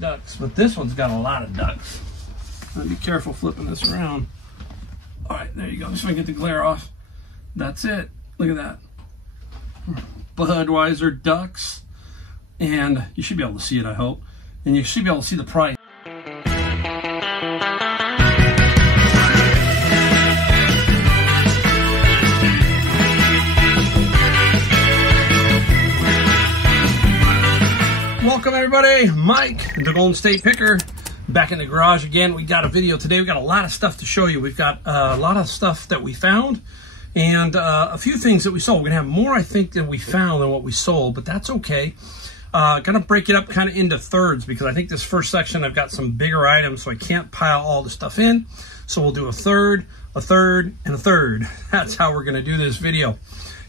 ducks, but this one's got a lot of ducks. Be careful flipping this around. All right, there you go. Just so I get the glare off. That's it. Look at that. Budweiser ducks. And you should be able to see it, I hope. And you should be able to see the price. Welcome everybody, Mike, the Golden State Picker, back in the garage again. We got a video today. We got a lot of stuff to show you. We've got a lot of stuff that we found and a few things that we sold. We're gonna have more, I think, than we found than what we sold, but that's okay. Gonna break it up kind of into thirds because I think this first section I've got some bigger items, so I can't pile all the stuff in. So we'll do a third, and a third. That's how we're gonna do this video.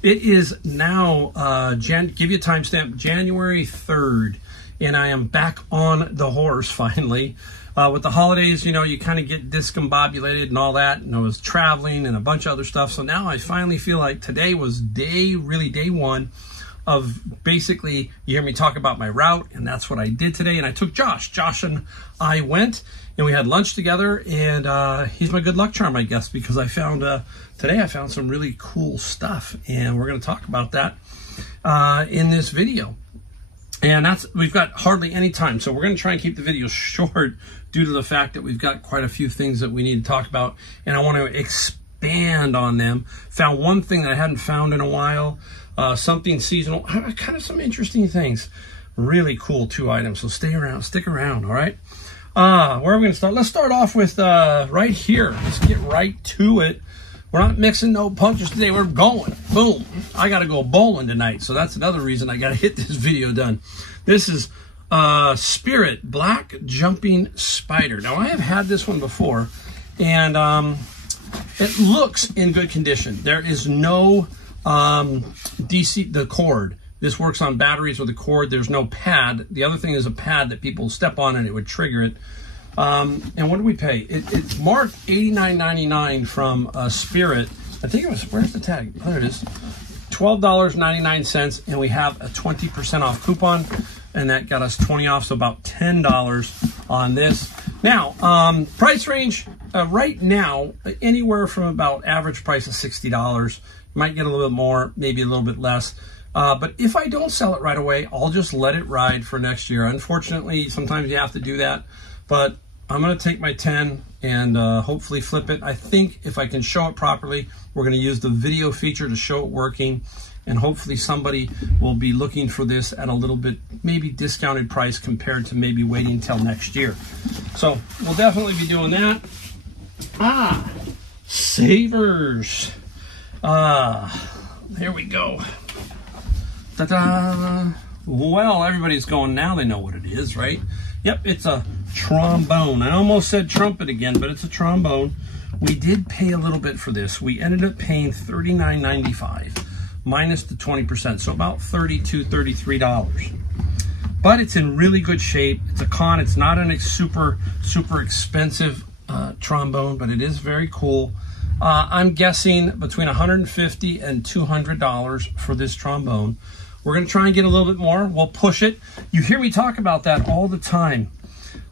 It is now, give you a timestamp, January 3rd. And I am back on the horse finally. With the holidays, you know, you kind of get discombobulated and all that. And I was traveling and a bunch of other stuff. So now I finally feel like today was day one of basically, you hear me talk about my route. And that's what I did today. And I took Josh. Josh and I went and we had lunch together. And he's my good luck charm, I guess, because I found, today I found some really cool stuff. And we're going to talk about that in this video. And we've got hardly any time, so we're going to try and keep the video short due to the fact that we've got quite a few things that we need to talk about, and I want to expand on them. Found one thing that I hadn't found in a while, something seasonal, kind of some interesting things. Really cool 2 items, so stick around, all right? Where are we going to start? Let's start off with right here. Let's get right to it. We're not mixing no punches today. We're going. Boom. I got to go bowling tonight. So that's another reason I got to hit this video done. This is Spirit Black Jumping Spider. Now, I have had this one before, and it looks in good condition. There is no DC, the cord. This works on batteries with a cord. There's no pad. The other thing is a pad that people step on and it would trigger it. And what do we pay? It's marked $89.99 from Spirit. I think it was, where's the tag? There it is. $12.99, and we have a 20% off coupon, and that got us 20 off, so about $10 on this. Now, price range right now, anywhere from about average price of $60. Might get a little bit more, maybe a little bit less. But if I don't sell it right away, I'll just let it ride for next year. Unfortunately, sometimes you have to do that, but I'm going to take my 10 and hopefully flip it. I think if I can show it properly, we're going to use the video feature to show it working, and hopefully somebody will be looking for this at a little bit maybe discounted price compared to maybe waiting until next year. So we'll definitely be doing that. Savers. There we go. Ta-da! Well, everybody's going now. They know what it is, right? Yep, it's a trombone. I almost said trumpet again, but it's a trombone. We did pay a little bit for this. We ended up paying $39.95 minus the 20%, so about $32, $33. But it's in really good shape. It's a con. It's not a super expensive trombone, but it is very cool. I'm guessing between $150 and $200 for this trombone. We're going to try and get a little bit more. We'll push it. You hear me talk about that all the time.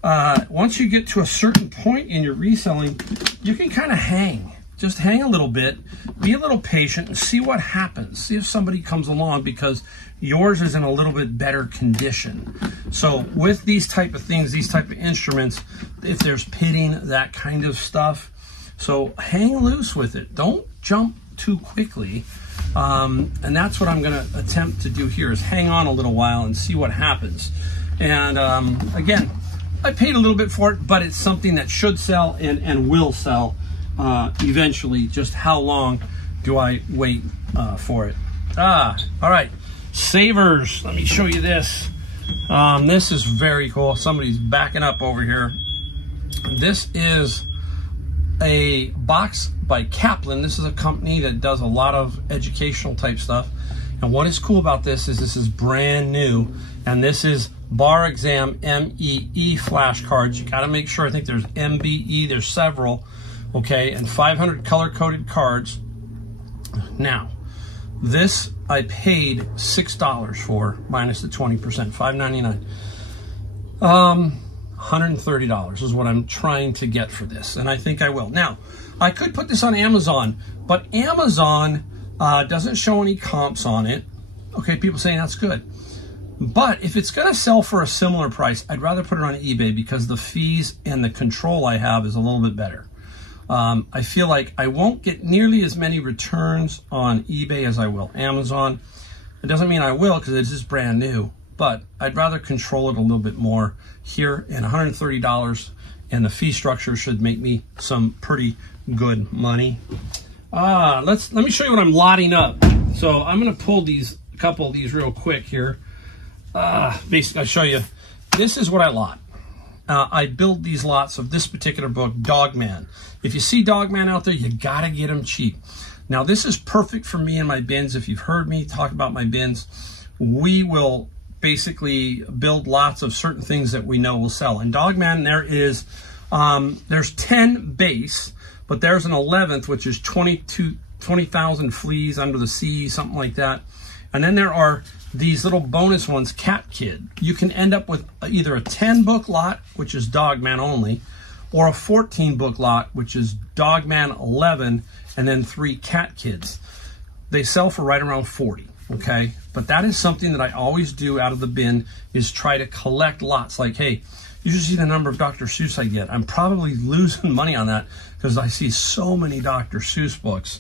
Once you get to a certain point in your reselling, you can kind of hang. Just hang a little bit. Be a little patient and see what happens. See if somebody comes along because yours is in a little bit better condition. So with these type of things, these type of instruments, if there's pitting, that kind of stuff, so hang loose with it. Don't jump too quickly. And that's what I'm going to attempt to do here is hang on a little while and see what happens. And again, I paid a little bit for it, but it's something that should sell and will sell eventually. Just how long do I wait for it? All right. Savers. Let me show you this. This is very cool. Somebody's backing up over here. This is a box by Kaplan. This is a company that does a lot of educational type stuff. And what is cool about this is brand new. And this is bar exam MEE flashcards. You got to make sure. I think there's MBE. There's several. Okay. And 500 color coded cards. Now, this I paid $6 for minus the 20%, $5.99. $130 is what I'm trying to get for this, and I think I will. Now, I could put this on Amazon, but Amazon doesn't show any comps on it. Okay, people saying that's good. But if it's going to sell for a similar price, I'd rather put it on eBay because the fees and the control I have is a little bit better. I feel like I won't get nearly as many returns on eBay as I will Amazon. It doesn't mean I will because it's just brand new, but I'd rather control it a little bit more here. And $130 and the fee structure should make me some pretty good money. Let me show you what I'm lotting up. So I'm going to pull a couple of these real quick here. Basically, I'll show you. This is what I lot. I build these lots of this particular book, Dogman. If you see Dogman out there, you gotta get them cheap. Now, this is perfect for me and my bins. If you've heard me talk about my bins, we will basically build lots of certain things that we know will sell. In Dogman, there's 10 base, but there's an 11th, which is 20,000 fleas under the sea, something like that. And then there are these little bonus ones, Cat Kid. You can end up with either a 10 book lot, which is Dogman only, or a 14 book lot, which is Dogman 11, and then 3 Cat Kids. They sell for right around 40, okay? But that is something that I always do out of the bin, is try to collect lots. Like, hey, you should see the number of Dr. Seuss I get. I'm probably losing money on that because I see so many Dr. Seuss books.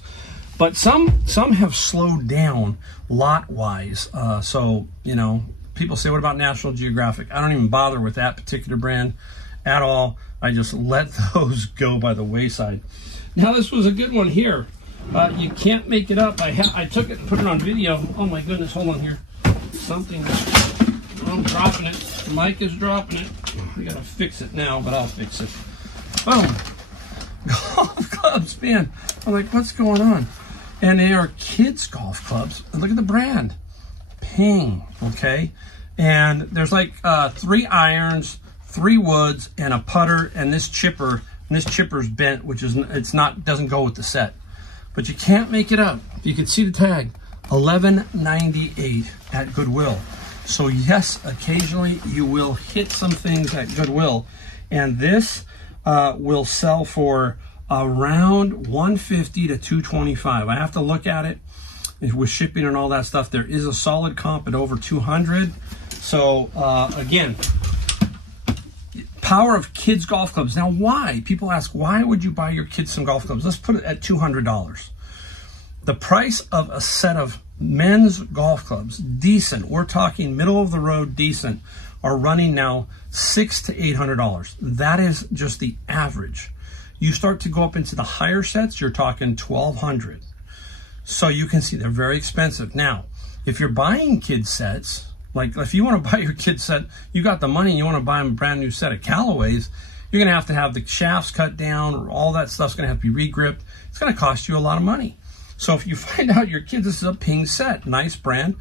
But some have slowed down lot-wise. So, you know, people say, what about National Geographic? I don't even bother with that particular brand at all. I just let those go by the wayside. Now, this was a good one here. You can't make it up. I took it and put it on video. Oh, my goodness. Hold on here. I'm dropping it. The mic is dropping it. We got to fix it now, but I'll fix it. Oh, golf clubs, man. I'm like, what's going on? And they are kids' golf clubs. And look at the brand. Ping, okay? And there's like 3 irons, 3 woods, and a putter, and this chipper. And this chipper's bent, which is doesn't go with the set. But you can't make it up. You can see the tag, $11.98 at Goodwill. So yes, occasionally you will hit some things at Goodwill. And this will sell for around $150 to $225. I have to look at it with shipping and all that stuff. There is a solid comp at over $200. So again, power of kids golf clubs. Now, why? People ask, why would you buy your kids some golf clubs? Let's put it at $200. The price of a set of men's golf clubs, decent, we're talking middle of the road decent, are running now $600 to $800. That is just the average. You start to go up into the higher sets, you're talking $1,200. So you can see they're very expensive. Now, if you're buying kids sets, like if you want to buy your kids set, you got the money and you want to buy them a brand new set of Callaways, you're going to have the shafts cut down, or all that stuff's going to have to be regripped. It's going to cost you a lot of money. So if you find out your kids, this is a Ping set, nice brand,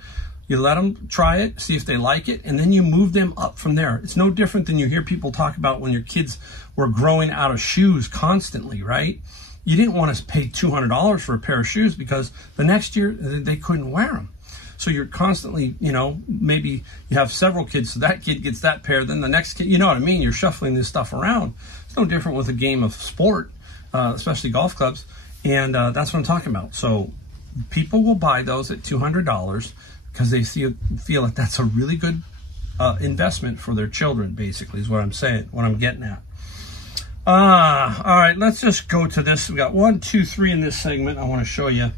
you let them try it, see if they like it, and then you move them up from there. It's no different than you hear people talk about when your kids were growing out of shoes constantly, right? You didn't want to pay $200 for a pair of shoes because the next year they couldn't wear them. So you're constantly, you know, maybe you have several kids, so that kid gets that pair, then the next kid, you know what I mean? You're shuffling this stuff around. It's no different with a game of sport, especially golf clubs. And that's what I'm talking about. So people will buy those at $200 because they feel like that's a really good investment for their children, basically, is what I'm saying, what I'm getting at. All right, let's just go to this. We got 1, 2, 3 in this segment I want to show you.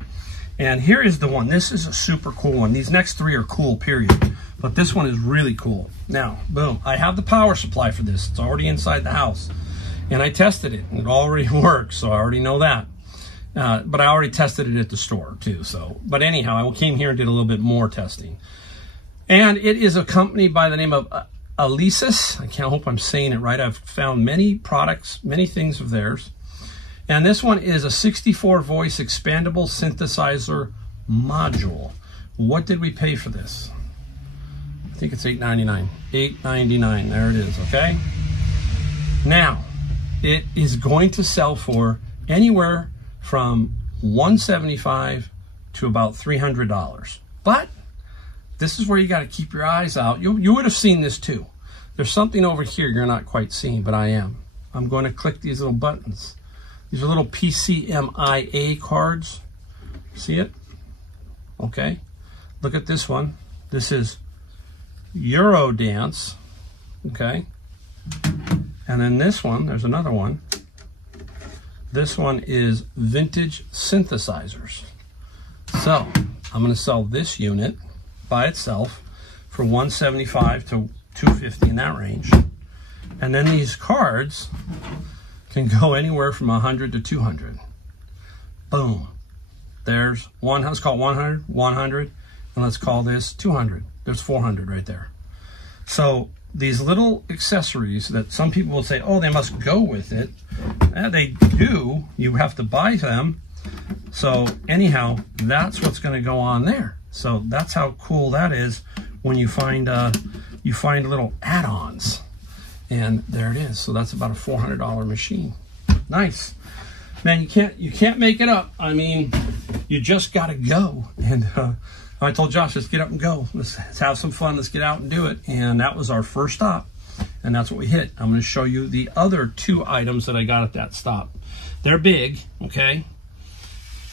And here is the one. This is a super cool one. These next 3 are cool, period. But this one is really cool. Now, boom, I have the power supply for this. It's already inside the house. And I tested it, and it already works, so I already know that. But I already tested it at the store, too. So, but anyhow, I came here and did a little bit more testing. And it is a company by the name of Alesis. I hope I'm saying it right. I've found many products, many things of theirs. And this one is a 64 voice expandable synthesizer module. What did we pay for this? I think it's $8.99. $8.99. There it is, okay? Now, it is going to sell for anywhere from $175 to about $300. But this is where you got to keep your eyes out. You would have seen this too. there's something over here you're not quite seeing, but I am. I'm going to click these little buttons. These are little PCMIA cards. See it? Okay. Look at this one. This is Eurodance. Okay. And then this one, there's another one. This one is Vintage Synthesizers. So I'm going to sell this unit by itself for $175 to $250 in that range. And then these cards can go anywhere from $100 to $200. Boom. There's one, let's call it 100, 100, and let's call this 200. There's 400 right there. So these little accessories that some people will say, oh, they must go with it. They do. You have to buy them. So anyhow, that's what's going to go on there. So that's how cool that is when you find little add-ons. And there it is. So that's about a $400 machine. Nice. Man, you can't make it up. I mean, you just got to go. And I told Josh, let's get up and go. Let's have some fun. Let's get out and do it. And that was our first stop. And that's what we hit. I'm going to show you the other two items that I got at that stop. They're big, okay?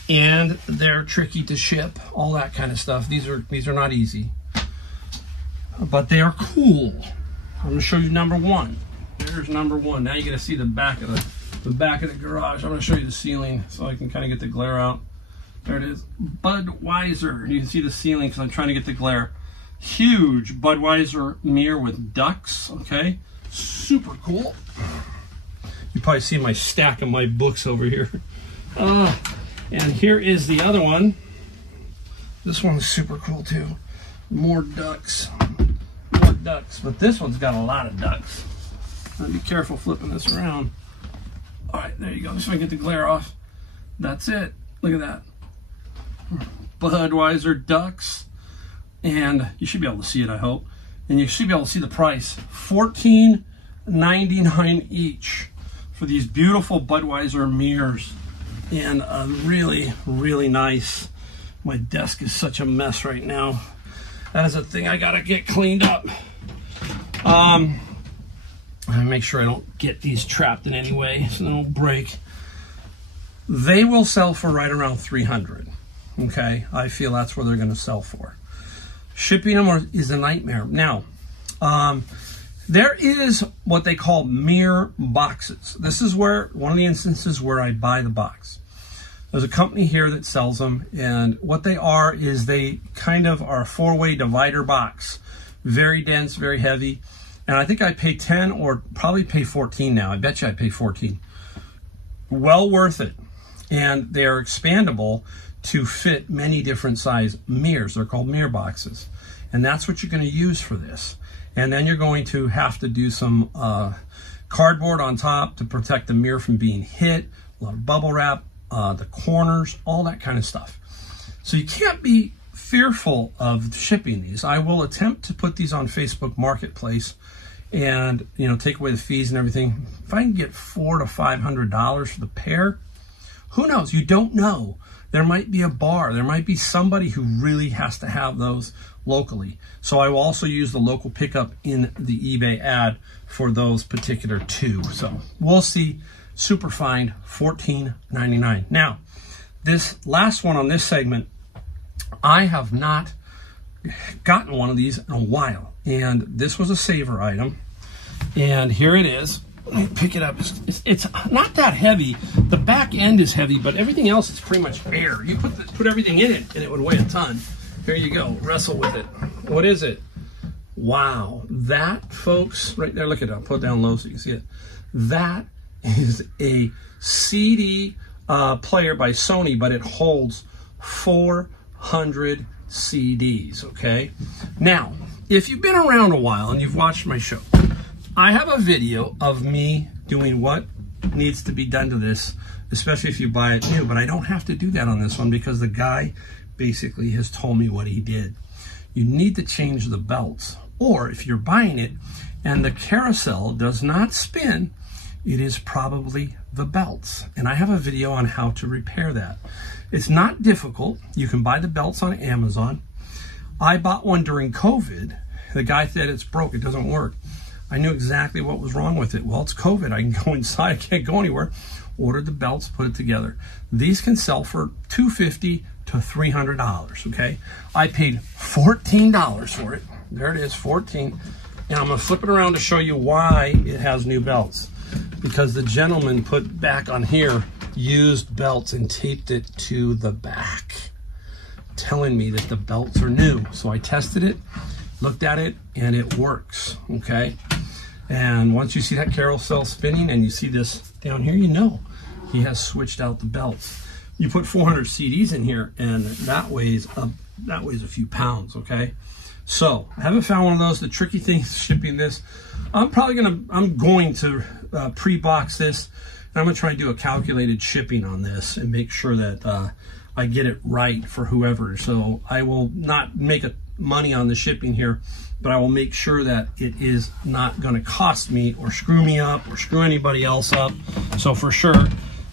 And they're tricky to ship, all that kind of stuff. These are not easy. But they are cool. I'm going to show you number one. There's number one. Now you get to see the back of the garage. I'm going to show you the ceiling so I can kind of get the glare out. There it is. Budweiser. You can see the ceiling because I'm trying to get the glare. Huge Budweiser mirror with ducks. Okay. Super cool. You probably see my stack of my books over here. And here is the other one. This one's super cool too. More ducks. More ducks. But this one's got a lot of ducks. Be careful flipping this around. All right, there you go. Just so I get the glare off. That's it. Look at that. Budweiser ducks. And you should be able to see it, I hope. And you should be able to see the price. $14.99 each for these beautiful Budweiser mirrors. And really, really nice. My desk is such a mess right now. That is a thing I gotta get cleaned up. I make sure I don't get these trapped in any way so they don't break. They will sell for right around $300. Okay, I feel that's where they're gonna sell for. Shipping them is a nightmare. Now, there is what they call mirror boxes. This is where one of the instances where I buy the box. There's a company here that sells them, and what they are is they kind of are a four-way divider box. Very dense, very heavy. And I think I pay 10 or probably pay 14 now. I bet you I pay 14. Well worth it. And they're expandable to fit many different size mirrors. They're called mirror boxes. And that's what you're going to use for this. And then you're going to have to do some cardboard on top to protect the mirror from being hit, a lot of bubble wrap, the corners, all that kind of stuff. So you can't be fearful of shipping these. I will attempt to put these on Facebook Marketplace and, you know, take away the fees and everything. If I can get $400 to $500 for the pair, who knows? You don't know. There might be a bar. There might be somebody who really has to have those locally. So I will also use the local pickup in the eBay ad for those particular two. So we'll see. Super fine, $14.99. Now, this last one on this segment, I have not gotten one of these in a while. And this was a saver item. And here it is. Let me pick it up. It's not that heavy. The back end is heavy, but everything else is pretty much air. You put everything in it, and it would weigh a ton. Here you go. Wrestle with it. What is it? Wow. That, folks, right there, look at it. I'll put it down low so you can see it. That is a CD player by Sony, but it holds 400 CDs, okay? Now, if you've been around a while and you've watched my show, I have a video of me doing what needs to be done to this, especially if you buy it new, but I don't have to do that on this one because the guy basically has told me what he did. You need to change the belts, or if you're buying it and the carousel does not spin, it is probably the belts. And I have a video on how to repair that. It's not difficult. You can buy the belts on Amazon. I bought one during COVID. The guy said it's broke, it doesn't work. I knew exactly what was wrong with it. Well, it's COVID. I can go inside. I can't go anywhere. Ordered the belts, put it together. These can sell for $250 to $300, okay? I paid $14 for it. There it is, 14. And I'm gonna flip it around to show you why it has new belts. Because the gentleman put back on here used belts and taped it to the back, telling me that the belts are new. So I tested it, looked at it, and it works, okay? And once you see that carousel spinning and you see this down here, you know he has switched out the belts. You put 400 CDs in here, and that weighs a few pounds, okay? So I haven't found one of those. The tricky thing is shipping this. I'm going to pre-box this, and I'm gonna try and do a calculated shipping on this and make sure that I get it right for whoever. So I will not make money on the shipping here, but I will make sure that it is not going to cost me or screw me up or screw anybody else up. So for sure,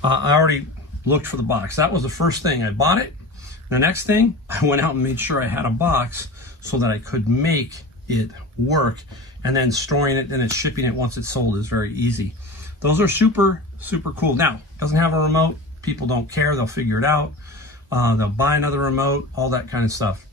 I already looked for the box. That was the first thing. I bought it. The next thing, I went out and made sure I had a box so that I could make it work, and then storing it and then shipping it once it's sold is very easy. Those are super, super cool. Now, it doesn't have a remote. People don't care. They'll figure it out. They'll buy another remote, all that kind of stuff.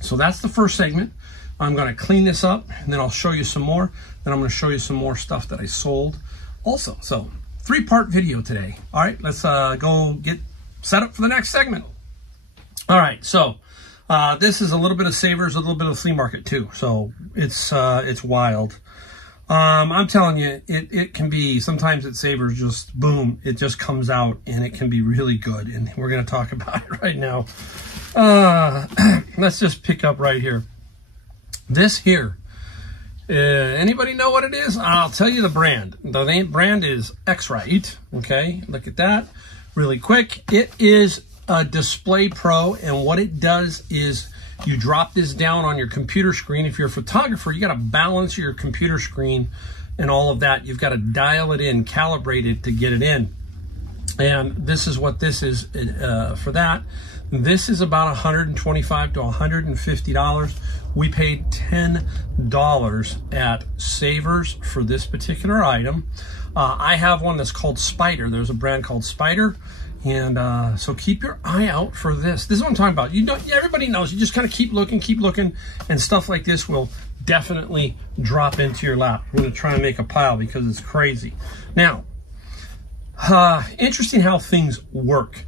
So that's the first segment. I'm going to clean this up, and then I'll show you some more. Then I'm going to show you some more stuff that I sold also. So 3-part video today. All right, let's go get set up for the next segment. All right, so this is a little bit of Savers, a little bit of flea market too. So it's wild. I'm telling you, it can be, sometimes at Savers, just boom, it just comes out, and it can be really good. And we're going to talk about it right now. Let's just pick up right here. This here, anybody know what it is? I'll tell you the brand. The brand is X-Rite, okay? Look at that really quick. It is a Display Pro, and what it does is you drop this down on your computer screen. If you're a photographer, you got to balance your computer screen and all of that. You've got to dial it in, calibrate it to get it in. And this is what this is for that. This is about $125 to $150. We paid $10 at Savers for this particular item. I have one that's called Spider. There's a brand called Spider. And so keep your eye out for this. This is what I'm talking about. You know, everybody knows. You just kind of keep looking, and stuff like this will definitely drop into your lap. I'm going to try and make a pile because it's crazy. Now, interesting how things work.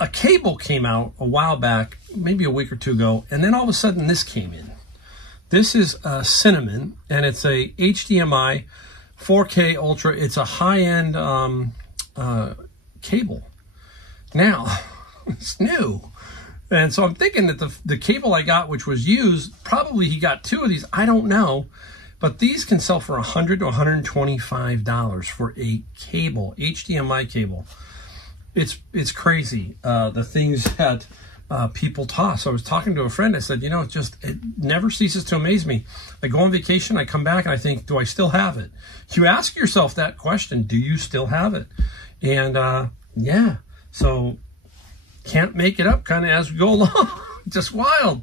A cable came out a while back, maybe a week or two ago, and then all of a sudden this came in. This is Cinnamon, and it's a HDMI 4K Ultra. It's a high-end cable. Now, it's new. And so I'm thinking that the cable I got, which was used, probably he got 2 of these. I don't know. But these can sell for $100 to $125 for a cable, HDMI cable. It's crazy, the things that people toss. I was talking to a friend. I said, you know, it never ceases to amaze me. I go on vacation, I come back, and I think, do I still have it? You ask yourself that question, do you still have it? And yeah, so can't make it up kind of as we go along. Just wild.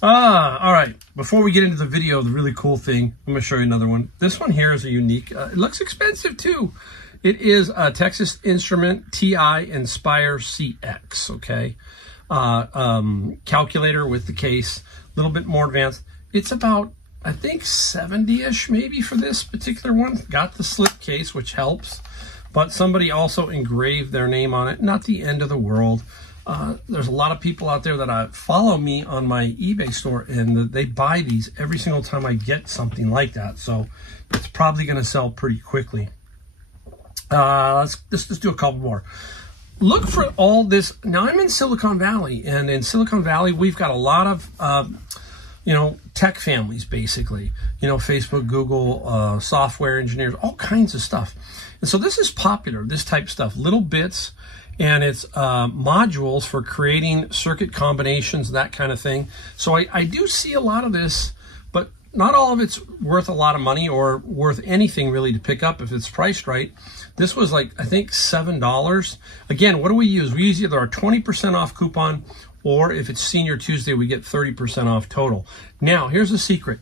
All right, before we get into the video, the really cool thing, I'm going to show you another one. This one here is a unique, it looks expensive too. It is a Texas Instrument TI Inspire CX, okay? Calculator with the case, a little bit more advanced. It's about, I think, 70-ish maybe for this particular one. Got the slip case, which helps, but somebody also engraved their name on it. Not the end of the world. There's a lot of people out there that follow me on my eBay store, and they buy these every single time I get something like that. So it's probably going to sell pretty quickly. Let's just do a couple more. Look for all this. Now, I'm in Silicon Valley, and in Silicon Valley, we've got a lot of, you know, tech families, basically. You know, Facebook, Google, software engineers, all kinds of stuff. And so this is popular, this type of stuff, little bits, and it's modules for creating circuit combinations, that kind of thing. So I do see a lot of this, but not all of it's worth a lot of money or worth anything really to pick up if it's priced right. This was like, I think, $7. Again, what do we use? We use either our 20% off coupon, or if it's Senior Tuesday, we get 30% off total. Now, here's the secret.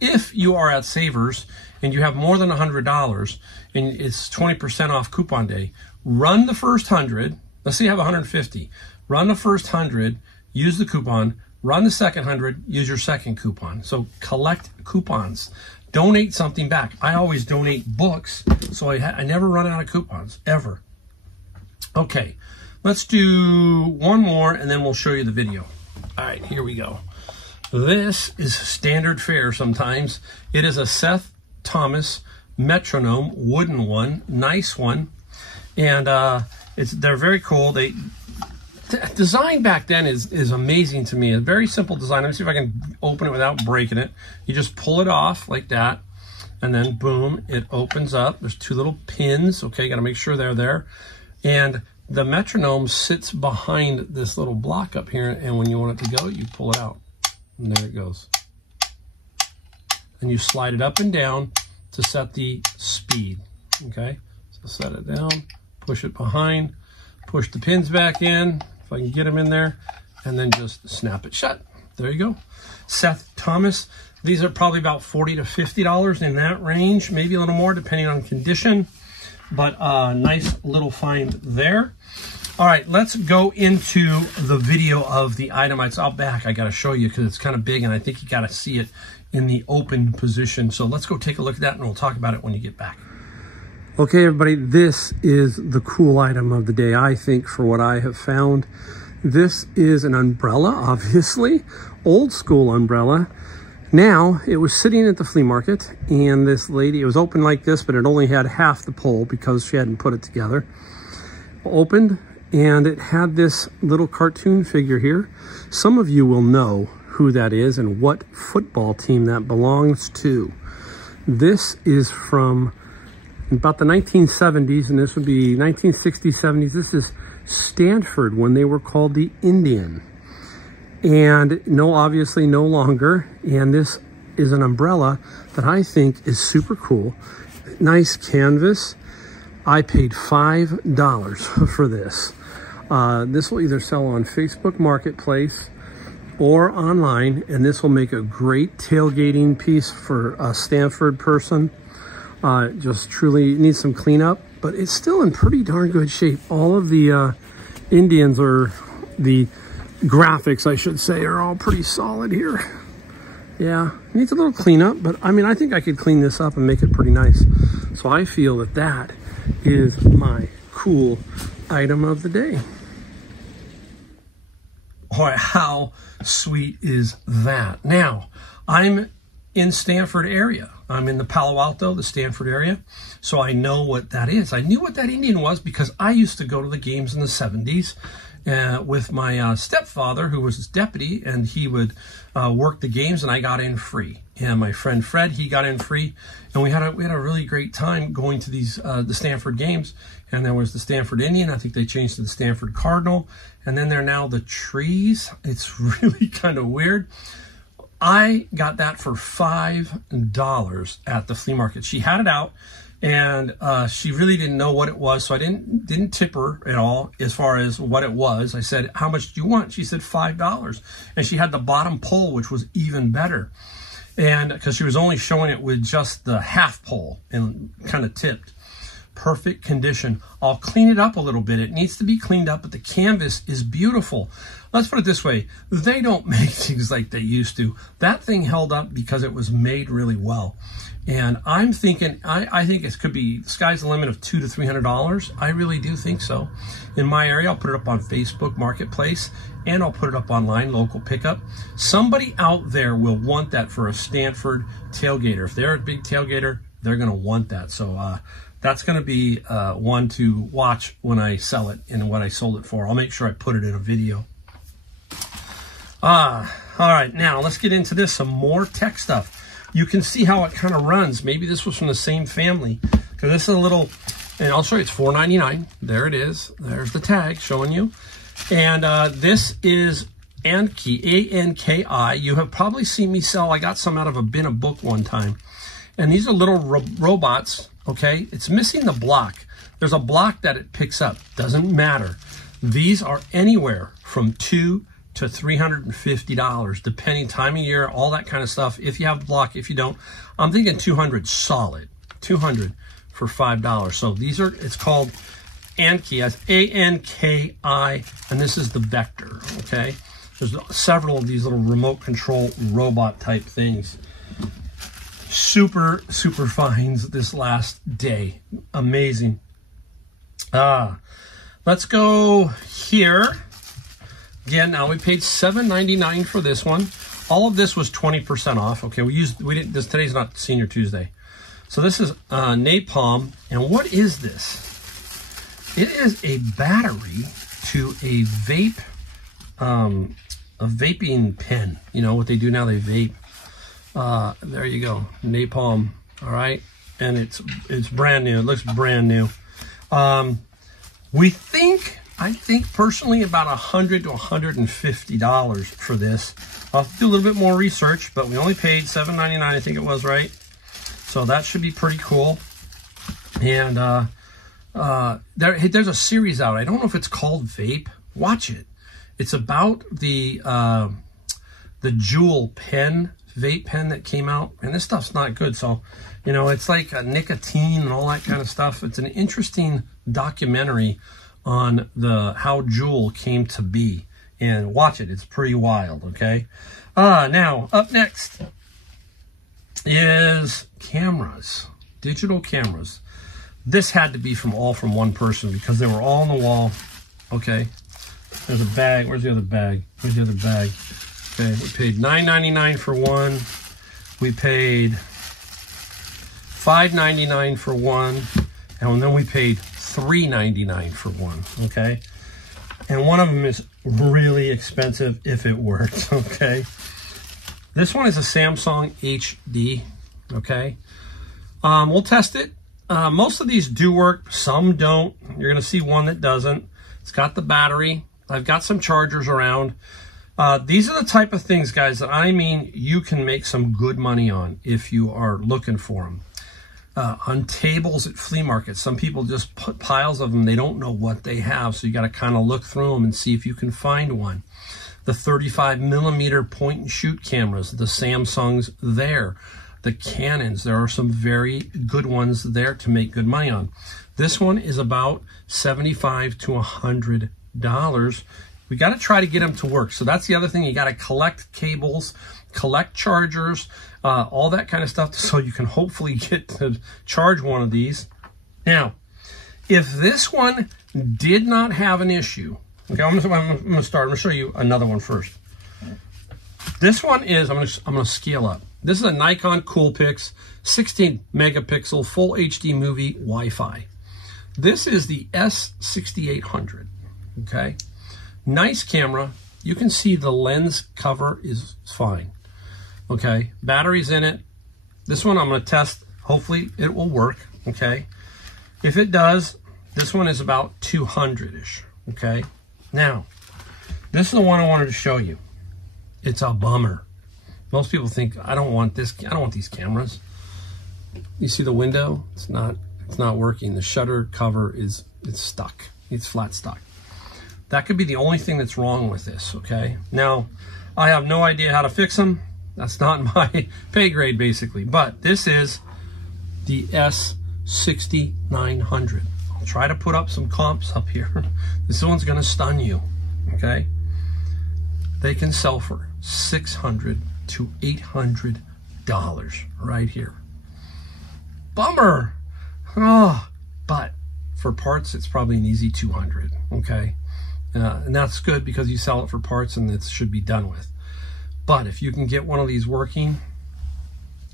If you are at Savers and you have more than $100 and it's 20% off coupon day, run the first 100. Let's say you have 150. Run the first 100, use the coupon. Run the second 100, use your second coupon. So collect coupons. Donate something back. I always donate books, so I never run out of coupons, ever. Okay, let's do one more and then we'll show you the video. All right, here we go. This is standard fare sometimes. It is a Seth Thomas metronome, wooden one, nice one. And they're very cool. The design back then is amazing to me. A very simple design. Let me see if I can open it without breaking it. You just pull it off like that, and then boom, it opens up. There's two little pins. Okay, got to make sure they're there. And the metronome sits behind this little block up here, and when you want it to go, you pull it out, and there it goes. And you slide it up and down to set the speed. Okay, so set it down, push it behind, push the pins back in, if I can get them in there, and then just snap it shut. There you go. Seth Thomas. These are probably about $40 to $50 in that range, maybe a little more depending on condition, but nice little find there. All right, let's go into the video of the item. It's out back. I got to show you because it's kind of big, and I think you got to see it in the open position. So let's go take a look at that, and we'll talk about it when you get back. Okay, everybody, this is the cool item of the day, I think, for what I have found. This is an umbrella, obviously, old school umbrella. Now, it was sitting at the flea market, and this lady, it was open like this, but it only had half the pole because she hadn't put it together. Opened, and it had this little cartoon figure here. Some of you will know who that is and what football team that belongs to. This is from about the 1970s, and this would be 1960s, 70s. This is Stanford when they were called the Indian. And no, obviously no longer. And this is an umbrella that I think is super cool. Nice canvas. I paid $5 for this. This will either sell on Facebook Marketplace or online, and this will make a great tailgating piece for a Stanford person. Just truly needs some cleanup, but it's still in pretty darn good shape. All of the Indians, or the graphics, I should say, are all pretty solid here. Yeah, needs a little cleanup, but I mean, I think I could clean this up and make it pretty nice. So I feel that that is my cool item of the day. All right, how sweet is that? Now, I'm in Stanford area. I'm in the Palo Alto, the Stanford area. So I know what that is. I knew what that Indian was because I used to go to the games in the 70s with my stepfather, who was his deputy, and he would work the games, and I got in free. And my friend Fred, he got in free, and we had a really great time going to these the Stanford games. And there was the Stanford Indian. I think they changed to the Stanford Cardinal, and then they're now the Trees. It's really kind of weird. I got that for $5 at the flea market. She had it out, and she really didn't know what it was, so I didn't tip her at all as far as what it was. I said, "How much do you want?" She said $5, and she had the bottom pole, which was even better, and because she was only showing it with just the half pole and kind of tipped. Perfect condition. I'll clean it up a little bit. It needs to be cleaned up, but the canvas is beautiful. Let's put it this way. They don't make things like they used to. That thing held up because it was made really well. And I'm thinking, I think it could be, sky's the limit of $200 to $300. I really do think so. In my area, I'll put it up on Facebook Marketplace, and I'll put it up online, local pickup. Somebody out there will want that for a Stanford tailgater. If they're a big tailgater, they're going to want that. So that's going to be one to watch when I sell it and what I sold it for. I'll make sure I put it in a video. All right, now let's get into this, some more tech stuff. You can see how it kind of runs. Maybe this was from the same family, because this is a little, and I'll show you, it's $4.99. There it is. There's the tag showing you. And this is Anki, A-N-K-I. You have probably seen me sell, I got some out of a bin of book one time. And these are little robots, okay? It's missing the block. There's a block that it picks up. Doesn't matter. These are anywhere from $2 to to $350, depending time of year, all that kind of stuff. If you have the block, if you don't, I'm thinking 200 solid, 200 for $5. So these are, it's called Anki, A-N-K-I, and this is the Vector, okay? There's several of these little remote control robot type things. Super, super finds this last day. Amazing. Let's go here. Again, now we paid $7.99 for this one. All of this was 20% off. Okay, today's not Senior Tuesday. So this is napalm. And what is this? It is a battery to a vaping pen. You know what they do now, they vape. There you go, napalm. All right, and it's brand new. It looks brand new. I think personally about $100 to $150 for this. I'll have to do a little bit more research, but we only paid $7.99, I think it was, right? So that should be pretty cool. And there's a series out. I don't know if it's called Vape. Watch it. It's about the Juul pen, vape pen that came out, and this stuff's not good. So, you know, it's like a nicotine and all that kind of stuff. It's an interesting documentary on how Juul came to be, and watch it. It's pretty wild. Okay. Now up next is cameras, digital cameras. This had to be from one person because they were all on the wall. Okay. There's a bag. Where's the other bag? Where's the other bag? Okay, we paid $9.99 for one. We paid $5.99 for one, and then we paid $3.99 for one. Okay, and one of them is really expensive if it works. Okay, this one is a Samsung HD. Okay, we'll test it. Most of these do work. Some don't. You're gonna see one that doesn't. It's got the battery. I've got some chargers around. These are the type of things, guys, that I mean you can make some good money on if you are looking for them. On tables at flea markets, some people just put piles of them. They don't know what they have, so you got to kind of look through them and see if you can find one. The 35mm point and shoot cameras, the Samsungs there, the Canons, there are some very good ones there to make good money on. This one is about $75 to $100. We got to try to get them to work. So that's the other thing. You got to collect cables, collect chargers, all that kind of stuff, so you can hopefully get to charge one of these. Now, if this one did not have an issue, okay, I'm gonna start. I'm gonna show you another one first. This one is, I'm gonna scale up. This is a Nikon Coolpix 16 megapixel full HD movie Wi-Fi. This is the S6800. Okay, nice camera. You can see the lens cover is fine. Okay, batteries in it. This one I'm going to test. Hopefully it will work. Okay, if it does, this one is about 200-ish. Okay, now this is the one I wanted to show you. It's a bummer. Most people think I don't want this. I don't want these cameras. You see the window? It's not working. The shutter cover it's stuck. It's flat stuck. That could be the only thing that's wrong with this, okay? Now, I have no idea how to fix them. That's not my pay grade, basically. But this is the S6900. I'll try to put up some comps up here. This one's gonna stun you, okay? They can sell for $600 to $800 right here. Bummer. Oh, but for parts, it's probably an easy 200, okay? And that's good because you sell it for parts and it should be done with. But if you can get one of these working,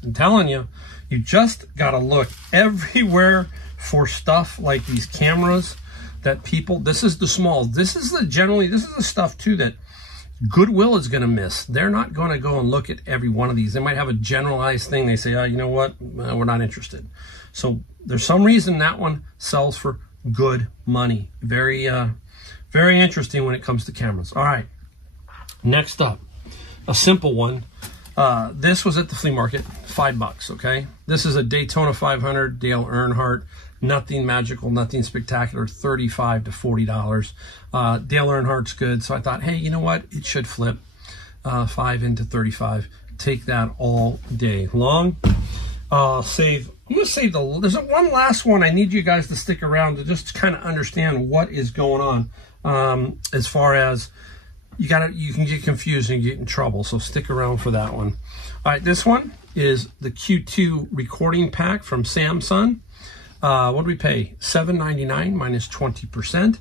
I'm telling you, you just got to look everywhere for stuff like these cameras that people, this is the small, this is the stuff too that Goodwill is going to miss. They're not going to go and look at every one of these. They might have a generalized thing. They say, oh, you know what? We're not interested. So there's some reason that one sells for good money. Very interesting when it comes to cameras. All right, next up, a simple one. This was at the flea market, $5, okay? This is a Daytona 500 Dale Earnhardt. Nothing magical, nothing spectacular, $35 to $40. Dale Earnhardt's good, so I thought, hey, you know what? It should flip 5 into 35. Take that all day long. I'm gonna save there's one last one. I need you guys to stick around to just kind of understand what is going on, as far as you can get confused and get in trouble. So stick around for that one. All right, this one is the Q2 recording pack from Samsung. What do we pay? $7.99 minus 20%.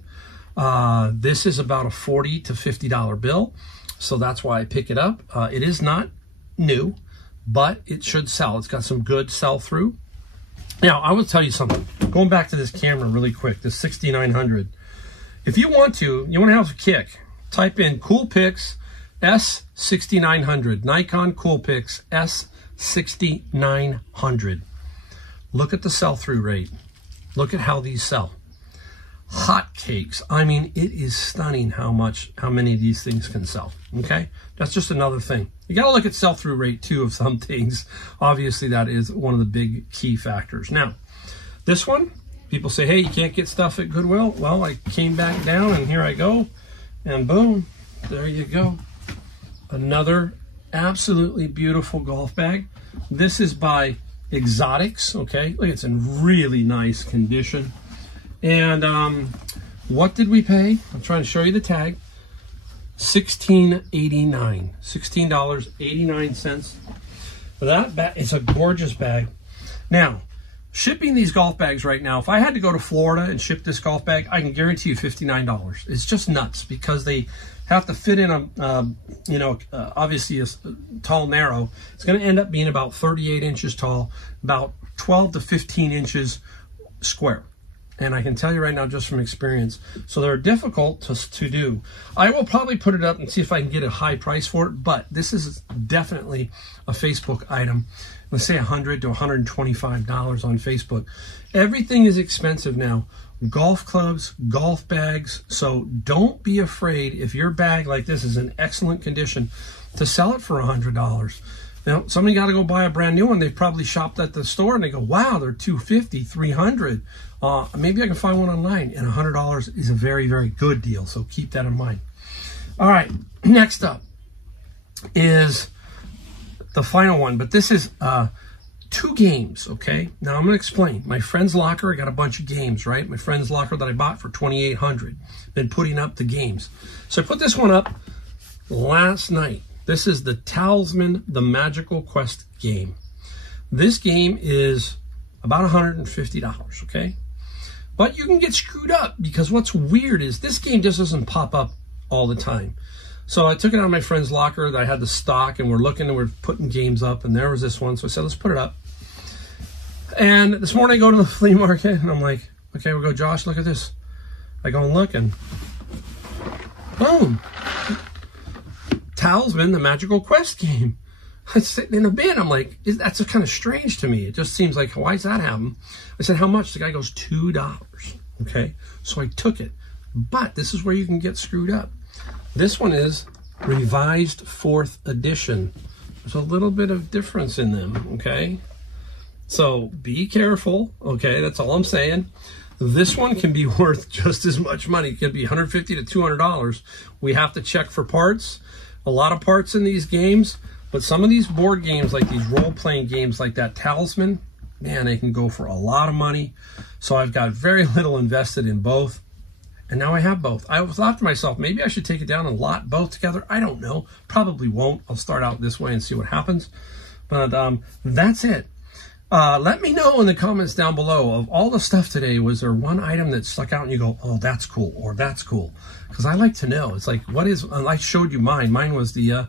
This is about a $40 to $50 bill. So that's why I pick it up. It is not new, but it should sell. It's got some good sell-through. Now, I will tell you something. Going back to this camera really quick, this 6900. If you want to have a kick, type in Coolpix S6900. Nikon Coolpix S6900. Look at the sell-through rate. Look at how these sell. Hotcakes. I mean, it is stunning how many of these things can sell. Okay, that's just another thing. You got to look at sell-through rate too of some things. Obviously, that is one of the big key factors. Now, this one, people say, hey, you can't get stuff at Goodwill. Well, I came back down and here I go, and boom, there you go. Another absolutely beautiful golf bag. This is by Exotics. Okay, look, it's in really nice condition. And what did we pay? I'm trying to show you the tag. $16.89. $16.89 for that bag. It's a gorgeous bag. Now, shipping these golf bags right now, if I had to go to Florida and ship this golf bag, I can guarantee you $59. It's just nuts because they have to fit in a, obviously a tall, narrow. It's going to end up being about 38 inches tall, about 12 to 15 inches square. And I can tell you right now, just from experience, so they're difficult to do. I will probably put it up and see if I can get a high price for it, but this is definitely a Facebook item. Let's say $100 to $125 on Facebook. Everything is expensive now. Golf clubs, golf bags. So don't be afraid if your bag like this is in excellent condition to sell it for $100. Now, somebody got to go buy a brand new one. They've probably shopped at the store and they go, wow, they're $250, $300. Maybe I can find one online, and $100 is a very, very good deal. So keep that in mind. All right, next up is the final one, but this is 2 games, okay? Now I'm going to explain. My friend's locker, I got a bunch of games, right? My friend's locker that I bought for $2,800. Been putting up the games. So I put this one up last night. This is the Talisman, the Magical Quest game. This game is about $150, okay? But you can get screwed up because what's weird is this game just doesn't pop up all the time. So I took it out of my friend's locker that I had the stock, and we're looking and we're putting games up, and there was this one. So I said, let's put it up. And this morning I go to the flea market and I'm like, okay, we'll go, Josh, look at this. I go and look and boom. Talisman, the Magical Quest game. It's sitting in a bin. I'm like, that's kind of strange to me. It just seems like, why does that happen? I said, how much? The guy goes, $2. Okay, so I took it. But this is where you can get screwed up. This one is revised 4th edition. There's a little bit of difference in them, okay? So be careful, okay? That's all I'm saying. This one can be worth just as much money. It could be $150 to $200. We have to check for parts. A lot of parts in these games, but some of these board games, like these role-playing games like that Talisman, man, they can go for a lot of money. So I've got very little invested in both. And now I have both. I thought to myself, maybe I should take it down and lot both together. I don't know. Probably won't. I'll start out this way and see what happens. But that's it. Let me know in the comments down below, of all the stuff today, was there one item that stuck out and you go, oh, that's cool, or that's cool? Because I like to know. It's like, what is, I showed you mine. Mine was the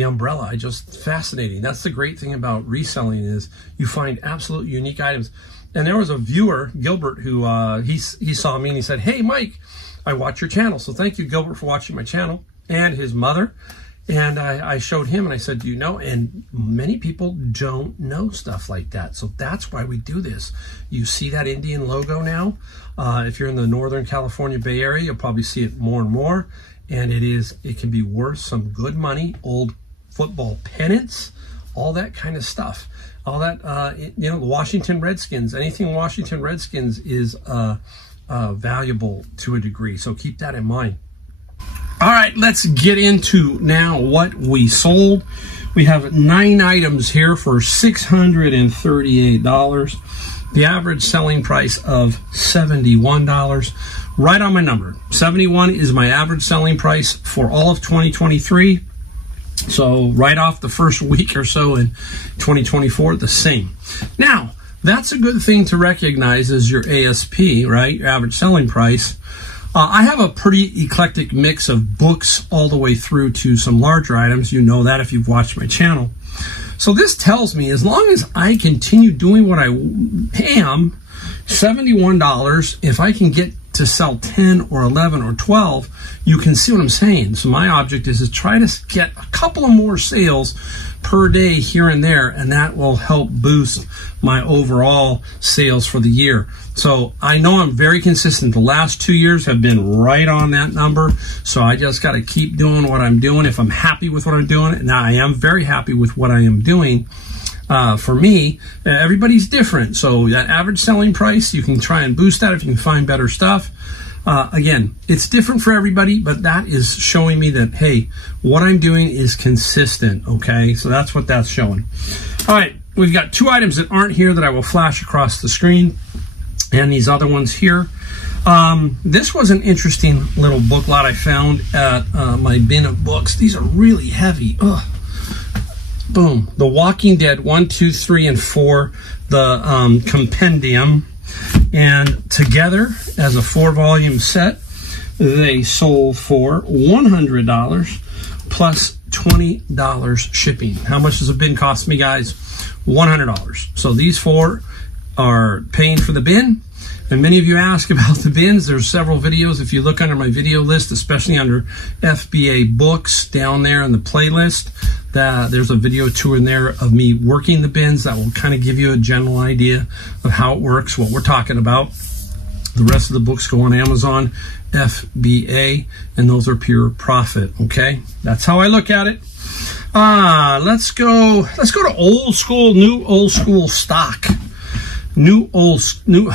umbrella. Just fascinating. That's the great thing about reselling, is you find absolute unique items. And there was a viewer, Gilbert, who he saw me and he said, hey, Mike, I watch your channel. So thank you, Gilbert, for watching my channel, and his mother. And I showed him and I said, do you know? And many people don't know stuff like that. So that's why we do this. You see that Indian logo now. If you're in the Northern California Bay Area, you'll probably see it more and more. And it can be worth some good money. Old football pennants, all that kind of stuff. All that, you know, the Washington Redskins, anything Washington Redskins is valuable to a degree. So keep that in mind. All right, let's get into now what we sold. We have 9 items here for $638. The average selling price of $71. Right on my number. 71 is my average selling price for all of 2023. So right off the first week or so in 2024, the same. Now, that's a good thing to recognize as your ASP, right? Your average selling price. I have a pretty eclectic mix of books all the way through to some larger items. You know that if you've watched my channel. So this tells me as long as I continue doing what I am, $71, if I can get to sell 10 or 11 or 12, you can see what I'm saying. So my object is to try to get a couple of more sales per day here and there, and that will help boost my overall sales for the year. So I know I'm very consistent. The last 2 years have been right on that number. So I just got to keep doing what I'm doing. If I'm happy with what I'm doing, now I am very happy with what I am doing. For me, everybody's different. So that average selling price, you can try and boost that if you can find better stuff. Again, it's different for everybody, but that is showing me that, hey, what I'm doing is consistent, okay? So that's what that's showing. All right, we've got 2 items that aren't here that I will flash across the screen, and these other ones here. This was an interesting little book lot I found at my bin of books. These are really heavy. Ugh. Boom. The Walking Dead 1, 2, 3, and 4, the compendium. And together, as a 4-volume set, they sold for $100 plus $20 shipping. How much does a bin cost me, guys? $100. So these 4 are paying for the bin. And many of you ask about the bins. There's several videos. If you look under my video list, especially under FBA books down there in the playlist, there's a video too in there of me working the bins that will kind of give you a general idea of how it works, what we're talking about. The rest of the books go on Amazon, FBA, and those are pure profit, okay? That's how I look at it. Let's go to old school, new old school stock. New old school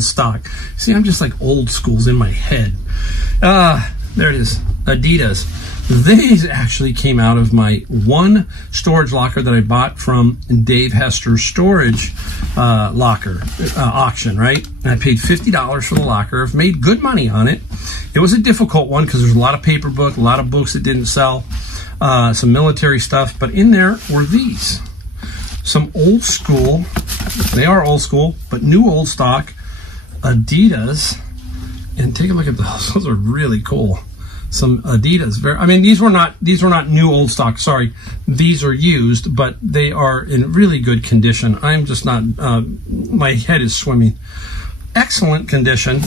stock. See, I'm just like old schools in my head. There it is, Adidas. These actually came out of my one storage locker that I bought from Dave Hester's storage locker auction, right? And I paid $50 for the locker. I've made good money on it. It was a difficult one because there's a lot of paper book, a lot of books that didn't sell, some military stuff, but in there were these. Some old school, they are old school, but new old stock Adidas. And take a look at those. Those are really cool. Some Adidas. I mean, these were not new old stock. Sorry, these are used, but they are in really good condition. I'm just not. My head is swimming. Excellent condition.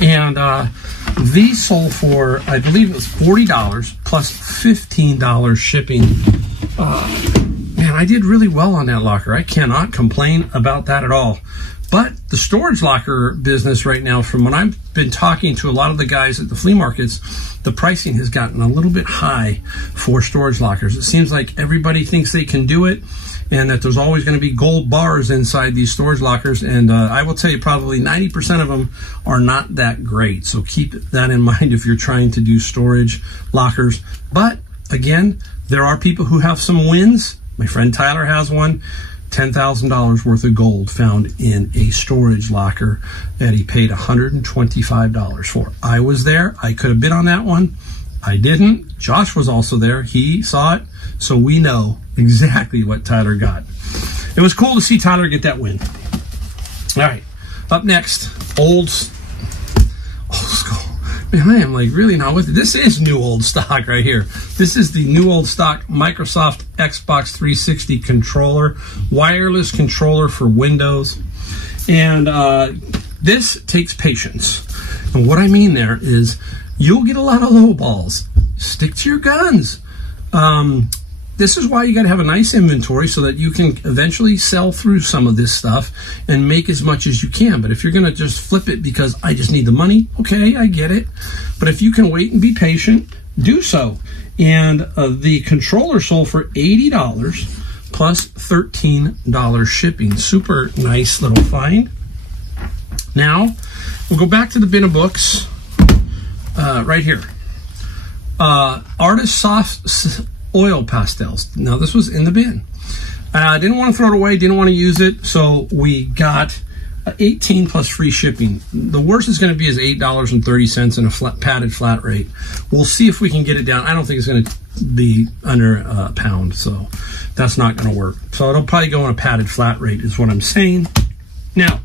And these sold for, I believe it was $40 plus $15 shipping. Man, I did really well on that locker. I cannot complain about that at all. But the storage locker business right now, from when I've been talking to a lot of the guys at the flea markets, the pricing has gotten a little bit high for storage lockers. It seems like everybody thinks they can do it and that there's always going to be gold bars inside these storage lockers. And I will tell you, probably 90% of them are not that great. So keep that in mind if you're trying to do storage lockers. But again, there are people who have some wins. My friend Tyler has one. $10,000 worth of gold found in a storage locker that he paid $125 for. I was there. I could have bid on that one. I didn't. Josh was also there. He saw it. So we know exactly what Tyler got. It was cool to see Tyler get that win. All right. Up next, old school. Man, I am like really not with it. This is new old stock right here. This is the new old stock Microsoft Xbox 360 controller, wireless controller for Windows. And this takes patience. And what I mean there is you'll get a lot of low balls. Stick to your guns. This is why you got to have a nice inventory so that you can eventually sell through some of this stuff and make as much as you can. But if you're going to just flip it because I just need the money, okay, I get it. But if you can wait and be patient, do so. And the controller sold for $80 plus $13 shipping. Super nice little find. Now, we'll go back to the bin of books right here. Artist Soft Oil Pastels. Now, this was in the bin. I didn't want to throw it away, didn't want to use it, so we got 18 plus free shipping. The worst it's going to be is $8.30 in a padded flat rate. We'll see if we can get it down. I don't think it's going to be under a pound, so that's not going to work. So it'll probably go on a padded flat rate is what I'm saying. Now,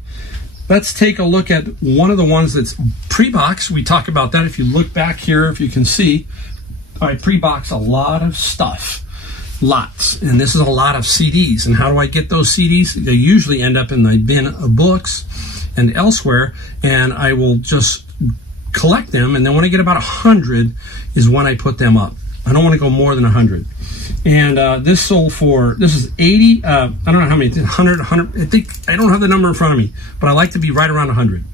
let's take a look at one of the ones that's pre-box. We talk about that. If you look back here, if you can see, I pre-box a lot of stuff. Lots. And this is a lot of CDs. And how do I get those CDs? They usually end up in the bin of books and elsewhere, and I will just collect them, and then when I get about 100 is when I put them up. I don't want to go more than 100. And this sold for, this is 80, I don't know how many, 100, I think, I don't have the number in front of me, but I like to be right around 100.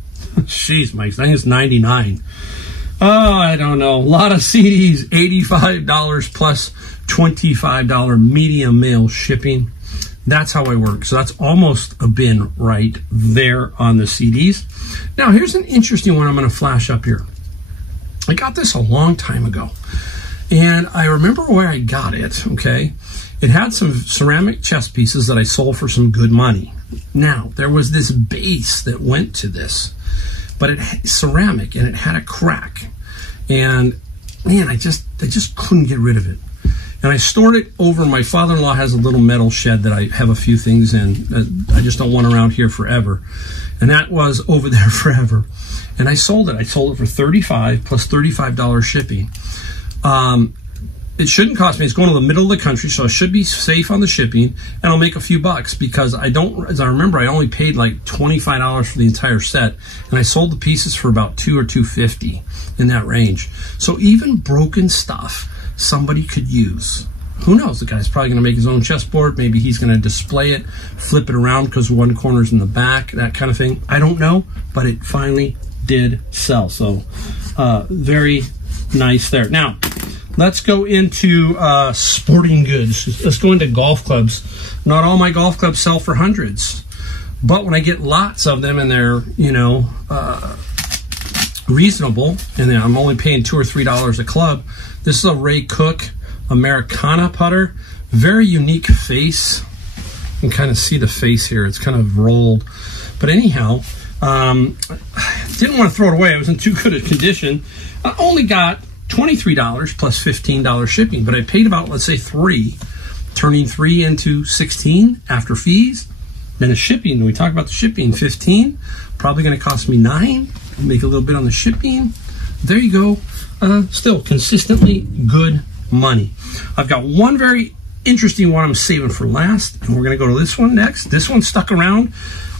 Jeez, Mike, I think it's 99. Oh, I don't know. A lot of CDs, $85 plus $25 medium mail shipping. That's how I work. So that's almost a bin right there on the CDs. Now, here's an interesting one I'm going to flash up here. I got this a long time ago, and I remember where I got it, okay? It had some ceramic chess pieces that I sold for some good money. Now, there was this base that went to this, but it had ceramic, and it had a crack. And man, I just couldn't get rid of it. And I stored it over, my father-in-law has a little metal shed that I have a few things in that I just don't want around here forever. And that was over there forever. And I sold it. I sold it for $35 plus $35 shipping. It shouldn't cost me. It's going to the middle of the country, so I should be safe on the shipping, and I'll make a few bucks because I don't, as I remember, I only paid like $25 for the entire set, and I sold the pieces for about $2 or $2.50 in that range. So even broken stuff, somebody could use. Who knows? The guy's probably going to make his own chessboard. Maybe he's going to display it, flip it around because one corner's in the back, that kind of thing. I don't know, but it finally did sell. So very nice there. Now, let's go into sporting goods. Let's go into golf clubs. Not all my golf clubs sell for hundreds, but when I get lots of them and they're, you know, reasonable, and then I'm only paying $2 or $3 a club. This is a Ray Cook Americana putter. Very unique face. You can kind of see the face here. It's kind of rolled. But anyhow, didn't want to throw it away. It was in too good a condition. I only got $23 plus $15 shipping, but I paid about, let's say, $3, turning $3 into $16 after fees. Then the shipping, when we talk about the shipping, $15, probably going to cost me $9. Make a little bit on the shipping. There you go. Still consistently good money. I've got one very interesting one I'm saving for last, and we're going to go to this one next. This one stuck around.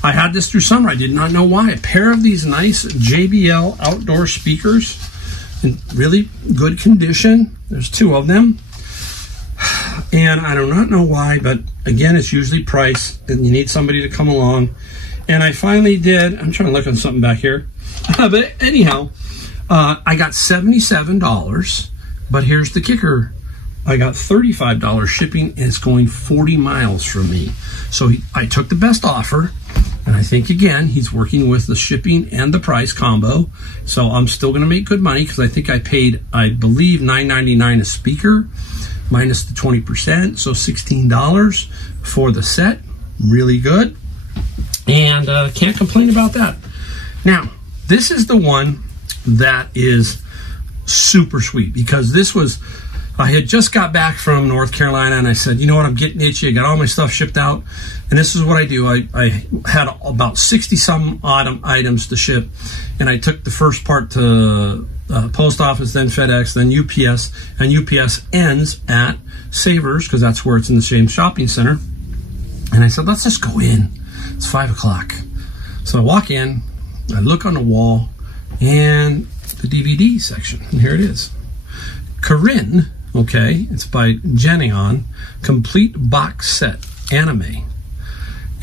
I had this through summer. I did not know why. A pair of these nice JBL outdoor speakers in really good condition. There's two of them. And I do not know why, but again, it's usually price, and you need somebody to come along. And I finally did. I'm trying to look on something back here. But anyhow, I got $77, but here's the kicker. I got $35 shipping, and it's going 40 miles from me. So I took the best offer, and I think, again, he's working with the shipping and the price combo. So I'm still going to make good money because I think I paid, I believe, $9.99 a speaker minus the 20%, so $16 for the set. Really good. And can't complain about that. Now, this is the one that is super sweet because this was, I had just got back from North Carolina, and I said, you know what, I'm getting itchy. I got all my stuff shipped out, and this is what I do. I had about 60-some odd items to ship, and I took the first part to post office, then FedEx, then UPS, and UPS ends at Savers because that's where it's in the same shopping center. And I said, let's just go in. It's 5 o'clock. So I walk in, I look on the wall, and the DVD section, and here it is. Corinne, okay, it's by Geneon, complete box set, anime.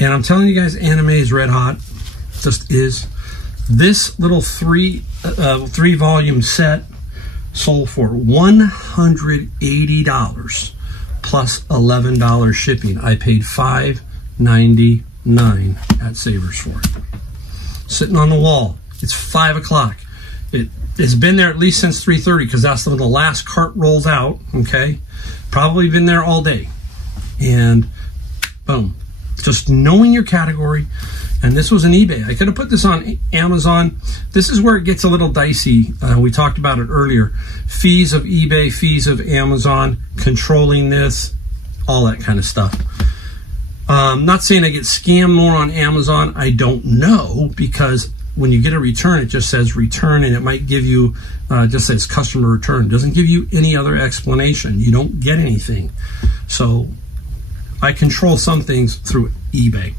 And I'm telling you guys, anime is red hot, just is. This little three volume set, sold for $180 plus $11 shipping. I paid $5.99 at Savers for it. Sitting on the wall. It's 5 o'clock. It's been there at least since 3:30 because that's when the last cart rolls out, okay? Probably been there all day. And boom. Just knowing your category. And this was an eBay. I could have put this on Amazon. This is where it gets a little dicey. We talked about it earlier. Fees of eBay, fees of Amazon, controlling this, all that kind of stuff. Not saying I get scammed more on Amazon. I don't know, because when you get a return, it just says return, and it might give you, just says customer return. It doesn't give you any other explanation. You don't get anything. So I control some things through eBay.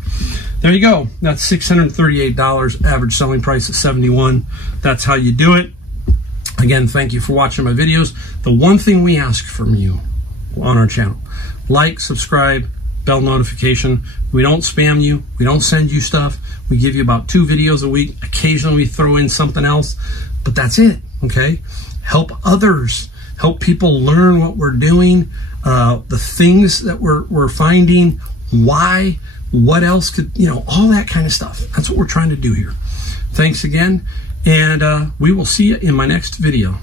There you go. That's $638. Average selling price is $71. That's how you do it. Again, thank you for watching my videos. The one thing we ask from you on our channel, like, subscribe, bell notification. We don't spam you. We don't send you stuff. We give you about 2 videos a week. Occasionally we throw in something else, but that's it, okay? Help others. Help people learn what we're doing, the things that we're finding, why, what else could, all that kind of stuff. That's what we're trying to do here. Thanks again, and we will see you in my next video.